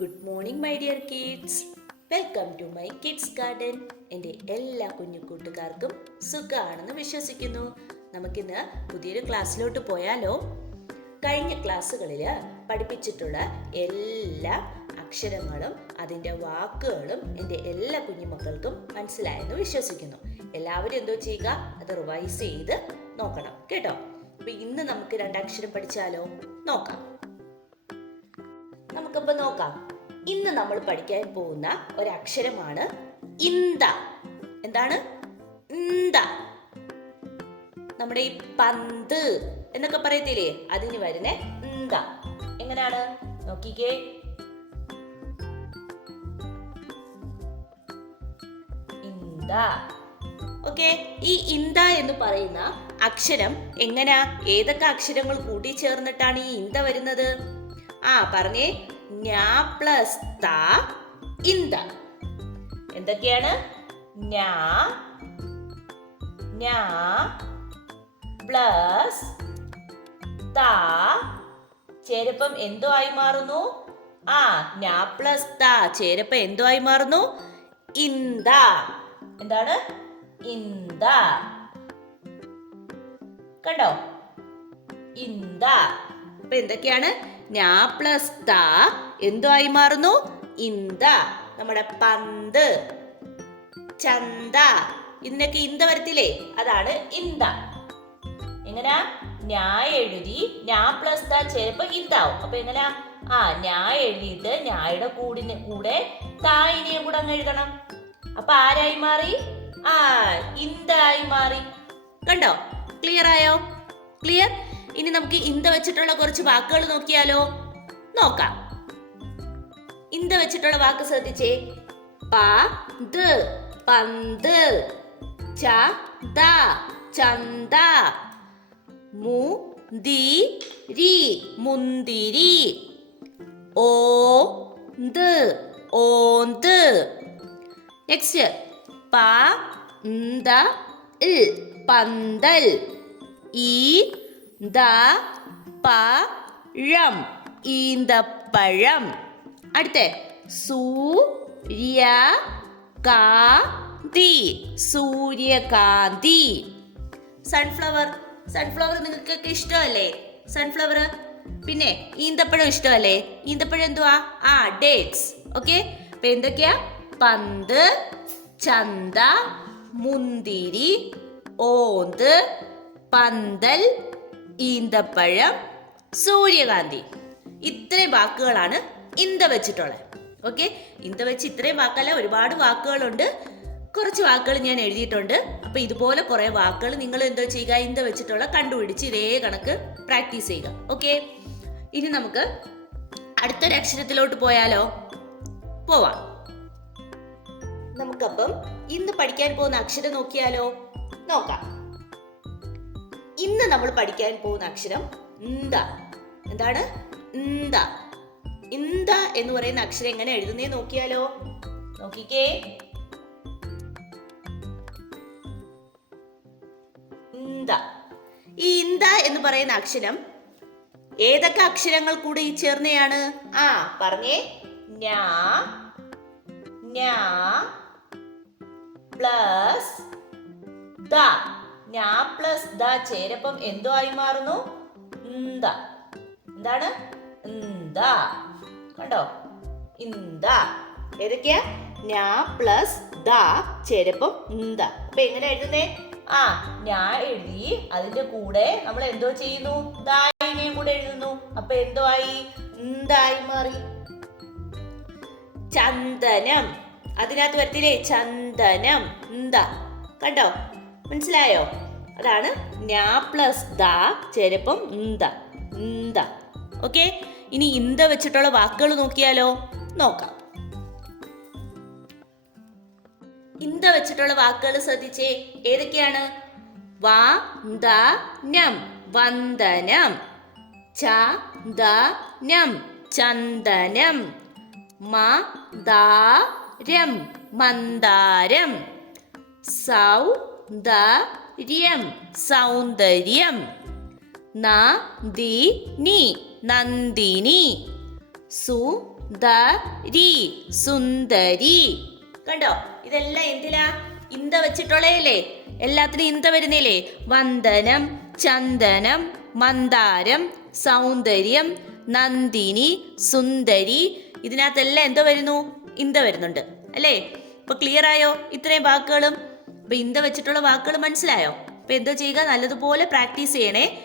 Good morning my dear kids. Welcome to my kids garden. എൻ്റെ എല്ലാ കുഞ്ഞു കൂട്ടുകാർക്കും സുഖമാണെന്ന് വിശ്വസിക്കുന്നു. നമുക്കിന്ന് പുതിയൊരു ക്ലാസ്സിലോട്ട് പോയാലോ? കഴിഞ്ഞ ക്ലാസ്സുകളിൽ പഠിപ്പിച്ചിട്ടുള്ള എല്ലാ അക്ഷരങ്ങളും അതിൻ്റെ വാക്കുകളും എൻ്റെ എല്ലാ കുഞ്ഞുമക്കൾക്കും മനസ്സിലായെന്ന് വിശ്വസിക്കുന്നു. എല്ലാവരും എന്തോ ചെയ്യുക, അത് റിവൈസ് ചെയ്ത് നോക്കണം കേട്ടോ. അപ്പം ഇന്ന് നമുക്ക് രണ്ടക്ഷരം പഠിച്ചാലോ? നോക്കാം. നമുക്കപ്പോൾ നോക്കാം. ഇന്ന് നമ്മൾ പഠിക്കാൻ പോകുന്ന ഒരക്ഷരമാണ് ഇന്ത. എന്താണ്? ഇന്ത. നമ്മുടെ ഈ പന്ത് എന്നൊക്കെ പറയത്തില്ലേ, അതിന് വരുന്ന ഇന്ത. എങ്ങനെയാണ് നോക്കിക്കേ. ഇന്ത. ഓക്കെ, ഈ ഇന്ത എന്ന് പറയുന്ന അക്ഷരം എങ്ങനെയാ, ഏതൊക്കെ അക്ഷരങ്ങൾ കൂട്ടിച്ചേർന്നിട്ടാണ് ഈ ഇന്ത വരുന്നത്? പറഞ്ഞേ. ഞാ പ്ലസ് ത ഇന്ത. എന്തൊക്കെയാണ്? ഞാ പ്ലസ് ത ചേരപ്പം എന്തോ ആയി മാറുന്നു? ഞാ പ്ലസ് ത ചേരപ്പം എന്തോ ആയി മാറുന്നു? ഇന്ത. എന്താണ്? ഇന്ത. കണ്ടോ? ഇന്ത. അപ്പൊ എന്തൊക്കെയാണ്? ഞാ പ്ലസ് ത എന്തോ ആയി മാറുന്നു? ഇന്ത. നമ്മുടെ പന്ത്, ചന്ത, ഇതിനൊക്കെ ഇന്ത വരത്തില്ലേ, അതാണ് ഇന്ത. എങ്ങനാ? ഞാ എഴുതി ഞാ പ്ലസ് ത ചേരപ്പോ ഇന്താവും. അപ്പൊ എങ്ങനെയാ? ഞാ എഴുതിയിട്ട് ഞായുടെ കൂടെ തായിനെയും കൂടെ അങ്ങ് എഴുതണം. അപ്പൊ ആരായി മാറി? ഇന്ത ആയി മാറി. കണ്ടോ? ക്ലിയർ ആയോ? ക്ലിയർ. ഇനി നമുക്ക് ഇന്ത വെച്ചിട്ടുള്ള കുറച്ച് വാക്കുകൾ നോക്കിയാലോ? നോക്കാം. ഇന്ത വെച്ചിട്ടുള്ള വാക്ക് ശ്രദ്ധിച്ചേ. പന്ത്, പന്ത്. ചന്ത, ചന്ത. മുന്തിരി, മുന്തിരി. ഓന്ത്, ഓന്ത്. നെക്സ്റ്റ് പന്തൽ, പന്തൽ. ഈന്തപ്പഴം, ഈന്തപ്പഴം. അടുത്ത സൂര്യകാന്തി, സൂര്യകാന്തി. സൺഫ്ലവർ, സൺഫ്ലവർ നിങ്ങൾക്കൊക്കെ ഇഷ്ടമല്ലേ? സൺഫ്ലവർ. പിന്നെ ഈന്തപ്പഴം ഇഷ്ടമല്ലേ? ഈന്തപ്പഴം എന്തുവാ? ഡേറ്റ്സ്. ഓക്കെ, അപ്പൊ എന്തൊക്കെയാ? പന്ത്, ചന്ത, മുന്തിരി, ഓന്ത്, പന്തൽ, ഈന്തപ്പഴം, സൂര്യകാന്തി. ഇത്രയും വാക്കുകളാണ് ഇന്ത വെച്ചിട്ടുള്ളത്. ഓക്കെ, ഇന്ത വെച്ച് ഇത്രയും വാക്കല്ല, ഒരുപാട് വാക്കുകളുണ്ട്. കുറച്ച് വാക്കുകൾ ഞാൻ എഴുതിയിട്ടുണ്ട്. അപ്പൊ ഇതുപോലെ കുറെ വാക്കുകൾ നിങ്ങൾ എന്തോ ചെയ്യുക, ഇന്ത വെച്ചിട്ടുള്ള കണ്ടുപിടിച്ച് ഇതേ കണക്ക് പ്രാക്ടീസ് ചെയ്യുക. ഓക്കെ, ഇനി നമുക്ക് അടുത്തൊരു അക്ഷരത്തിലോട്ട് പോയാലോ? പോവാം. നമുക്കപ്പം ഇന്ന് പഠിക്കാൻ പോകുന്ന അക്ഷരം നോക്കിയാലോ? നോക്കാം. ഇന്ന് നമ്മൾ പഠിക്കാൻ പോകുന്ന അക്ഷരം ഇന്ത. എന്താണ്? ഇന്ത. ഇന്ത എന്ന് പറയുന്ന അക്ഷരം എങ്ങനെ എഴുതുന്നേ നോക്കിയാലോ? നോക്കിക്കേ. ഇന്ത. ഈ ഇന്ത എന്ന് പറയുന്ന അക്ഷരം ഏതൊക്കെ അക്ഷരങ്ങൾ കൂടി ചേർന്നയാണ്? പറഞ്ഞേ. ഞാ പ്ലസ് ദ. ഞാ പ്ലസ് ദ ചേരപ്പം എന്തോ ആയി മാറുന്നു? ഇന്ത. എന്താണ്? ഇന്ത. കണ്ടോ? ഇന്ത. ഏതൊക്കെയാ? ഞാ പ്ലസ് ദ ചേരപ്പം ഇന്ത. അപ്പൊ എങ്ങനെ എഴുതുന്നേ? ഞാൻ എഴുതി അതിന്റെ കൂടെ നമ്മൾ എന്തോ ചെയ്യുന്നു? ദായിനെയും കൂടെ എഴുതുന്നു. അപ്പൊ എന്തോ ആയി? ഇന്തായി മാറി. ചന്ദനം, അതിനകത്ത് വരത്തില്ലേ? ചന്ദനം. ഇന്ത. കണ്ടോ? മനസ്സിലായോ? അതാണ് ഞാ പ്ലസ് ദ ചേരപ്പം ഇന്ത. ഇന്ത. ഓക്കെ, ഇനി ഇന്ത വെച്ചിട്ടുള്ള വാക്കുകൾ നോക്കിയാലോ? നോക്കാം. ഇന്ത വെച്ചിട്ടുള്ള വാക്കുകൾ ശ്രദ്ധിച്ചേ. ഏതൊക്കെയാണ്? വന്ദനം, വന്ദനം. ചന്ദനം, ചന്ദനം. മന്ദാരം, മന്ദാരം. സൗന്ദര്യം, സൗന്ദര്യം. നന്ദിനി, നന്ദിനി. സുന്ദരി സുന്ദരി. കണ്ടോ, ഇതെല്ലാം എന്തിലാ? ഇന്ത വെച്ചിട്ടുള്ളതല്ലേ? എല്ലാത്തിനും ഇന്ത വരുന്നില്ലേ? വന്ദനം, ചന്ദനം, മന്ദാരം, സൗന്ദര്യം, നന്ദിനി, സുന്ദരി. ഇതിനകത്തെല്ലാം എന്തോ വരുന്നു? ഇന്ത വരുന്നുണ്ട് അല്ലേ? ഇപ്പൊ ക്ലിയർ ആയോ ഇത്രയും വാക്കുകളും? അപ്പൊ ഇന്ത വെച്ചിട്ടുള്ള വാക്കുകൾ മനസ്സിലായോ? അപ്പൊ എന്തോ ചെയ്യുക, നല്ലതുപോലെ പ്രാക്ടീസ് ചെയ്യണേ.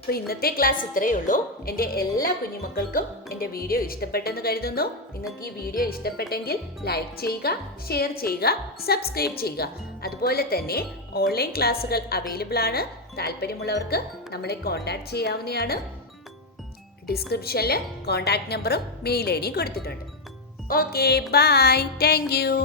അപ്പൊ ഇന്നത്തെ ക്ലാസ് ഇത്രയേ ഉള്ളൂ. എൻ്റെ എല്ലാ കുഞ്ഞുമക്കൾക്കും എൻ്റെ വീഡിയോ ഇഷ്ടപ്പെട്ടെന്ന് കരുതുന്നു. നിങ്ങൾക്ക് ഈ വീഡിയോ ഇഷ്ടപ്പെട്ടെങ്കിൽ ലൈക്ക് ചെയ്യുക, ഷെയർ ചെയ്യുക, സബ്സ്ക്രൈബ് ചെയ്യുക. അതുപോലെ തന്നെ ഓൺലൈൻ ക്ലാസ്സുകൾ അവൈലബിൾ ആണ്. താല്പര്യമുള്ളവർക്ക് നമ്മളെ കോൺടാക്ട് ചെയ്യാവുന്നതാണ്. ഡിസ്ക്രിപ്ഷനിൽ കോൺടാക്ട് നമ്പറും മെയിൽ ഐ ഡിയും കൊടുത്തിട്ടുണ്ട്. Okay, bye, thank U.